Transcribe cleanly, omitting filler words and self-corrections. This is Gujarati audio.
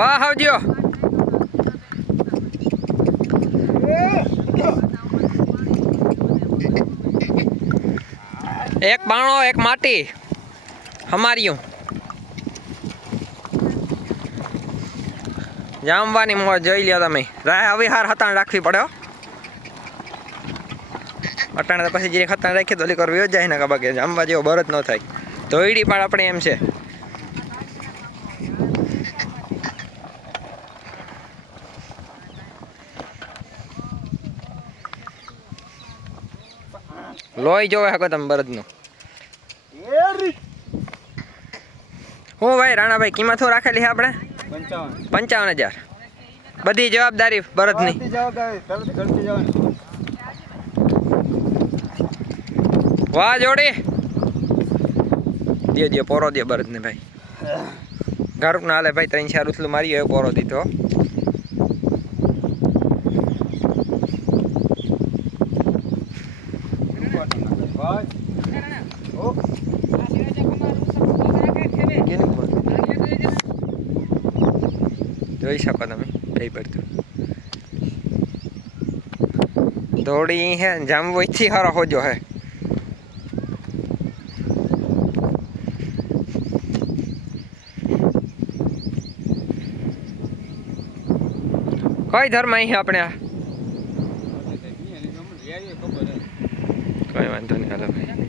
વાહ આવજો એક બાણો એક માટી હમારીયું જામવાની મોજ જોઈ લ્યો તમે રાહ હવે હાર હતાણ રાખવી પડે અટાણે તો પછી જે ખતાણ રાખીએ તો ઓલી કરવી જાય ને કબા કે જામવા જેવો બરત ન થાય ધોઈડી પણ આપણે એમ છે લોહી જોવે હકો તમે બરદનું હું ભાઈ રાણાભાઈ કિંમત શું રાખેલી છે આપણે 55,000 બધી જવાબદારી બરદની વાહ જોડી દે પોરો દે બરદને ભાઈ ગારૂપ ના હાલે ભાઈ 3-4 ઉથલું મારી હોય પોરો દીધો જોઈ શકો તમે કઈ પડતું દોડી હે જામવો થી હારો હોજો હે કઈ ધર્મ અહીં આપણે કઈ વાંધો નહીં હાલો ભાઈ